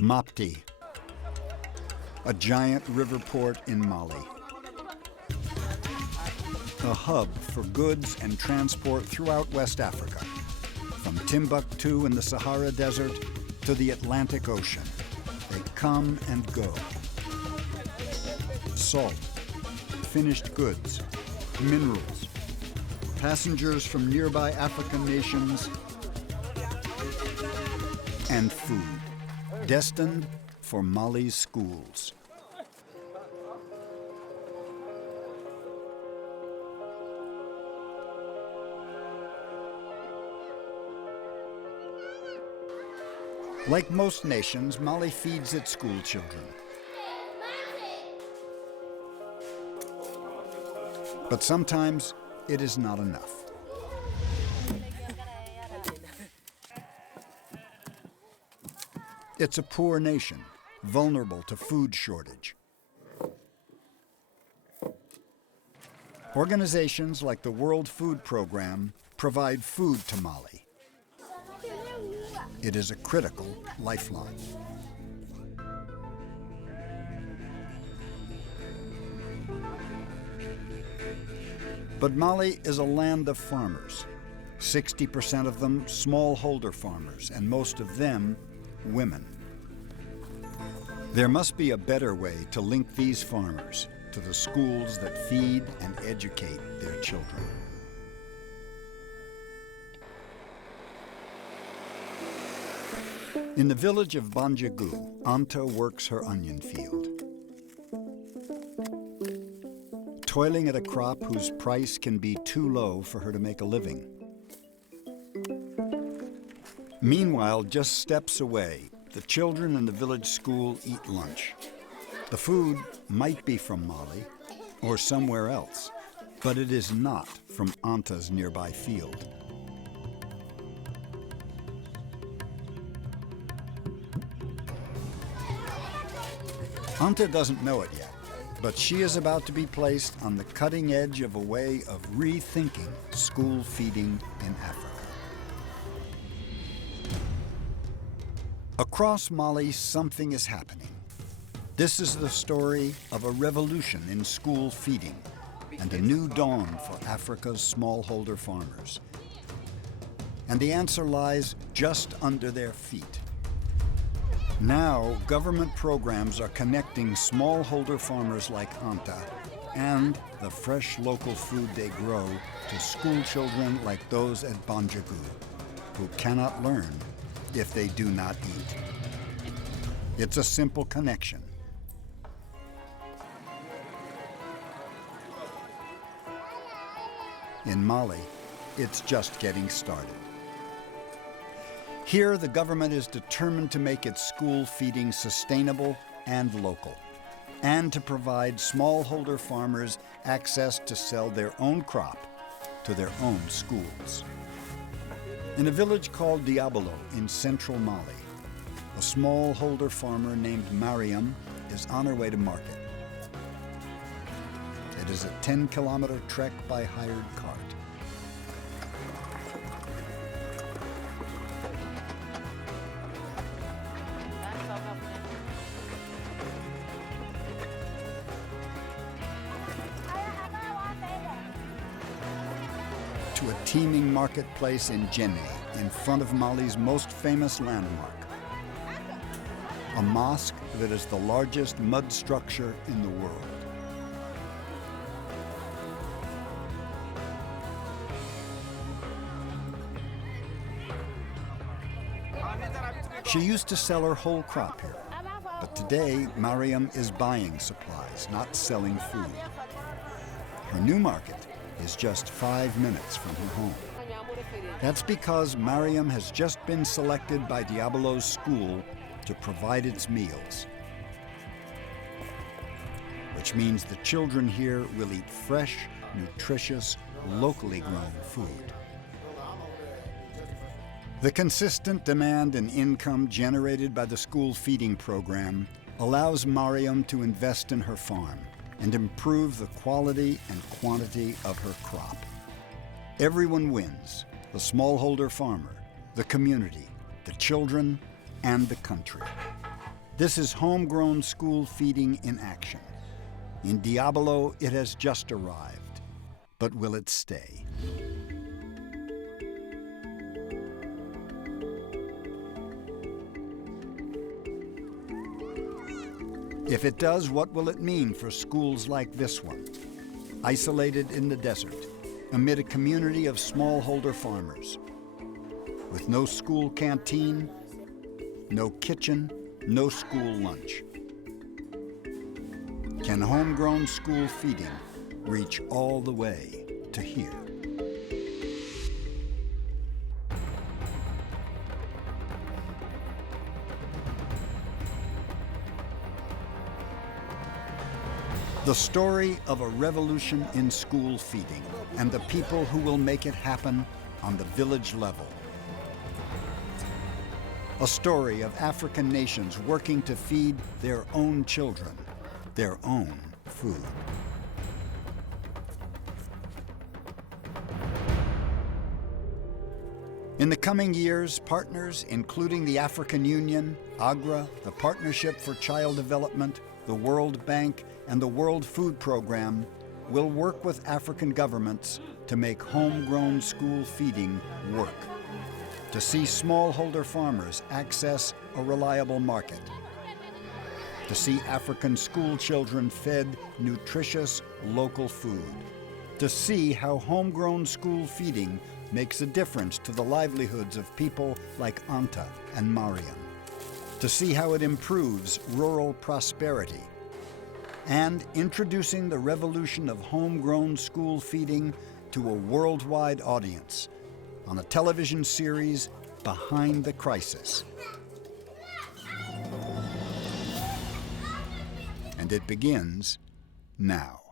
Mopti, a giant river port in Mali. A hub for goods and transport throughout West Africa, from Timbuktu in the Sahara Desert to the Atlantic Ocean. They come and go. Salt, finished goods, minerals, passengers from nearby African nations, and food, destined for Mali's schools. Like most nations, Mali feeds its school children. But sometimes it is not enough. It's a poor nation, vulnerable to food shortage. Organizations like the World Food Program provide food to Mali. It is a critical lifeline. But Mali is a land of farmers. 60% of them smallholder farmers, and most of them women. There must be a better way to link these farmers to the schools that feed and educate their children. In the village of Banjagu, Anta works her onion field. Toiling at a crop whose price can be too low for her to make a living. Meanwhile, just steps away, the children in the village school eat lunch. The food might be from Mali or somewhere else, but it is not from Anta's nearby field. Anta doesn't know it yet, but she is about to be placed on the cutting edge of a way of rethinking school feeding in Africa. Across Mali, something is happening. This is the story of a revolution in school feeding and a new dawn for Africa's smallholder farmers. And the answer lies just under their feet. Now, government programs are connecting smallholder farmers like Anta and the fresh local food they grow to school children like those at Banjagu, who cannot learn if they do not eat. It's a simple connection. In Mali, it's just getting started. Here, the government is determined to make its school feeding sustainable and local, and to provide smallholder farmers access to sell their own crop to their own schools. In a village called Diabolo in central Mali, a smallholder farmer named Mariam is on her way to market. It is a 10-kilometer trek by hired cart. To a teeming marketplace in Djenne, in front of Mali's most famous landmark, a mosque that is the largest mud structure in the world. She used to sell her whole crop here, but today Mariam is buying supplies, not selling food. Her new market is just 5 minutes from her home. That's because Mariam has just been selected by Diabolo's school to provide its meals, which means the children here will eat fresh, nutritious, locally grown food. The consistent demand and income generated by the school feeding program allows Mariam to invest in her farm and improve the quality and quantity of her crop. Everyone wins: the smallholder farmer, the community, the children, and the country. This is homegrown school feeding in action. In Diablo, it has just arrived, but will it stay? If it does, what will it mean for schools like this one, isolated in the desert, amid a community of smallholder farmers, with no school canteen, no kitchen, no school lunch? Can homegrown school feeding reach all the way to here? The story of a revolution in school feeding and the people who will make it happen on the village level. A story of African nations working to feed their own children their own food. In the coming years, partners, including the African Union, AGRA, the Partnership for Child Development, the World Bank, and the World Food Program, will work with African governments to make homegrown school feeding work, to see smallholder farmers access a reliable market, to see African school children fed nutritious local food, to see how homegrown school feeding makes a difference to the livelihoods of people like Anta and Mariam, to see how it improves rural prosperity, and introducing the revolution of homegrown school feeding to a worldwide audience on a television series, Behind the Crisis. And it begins now.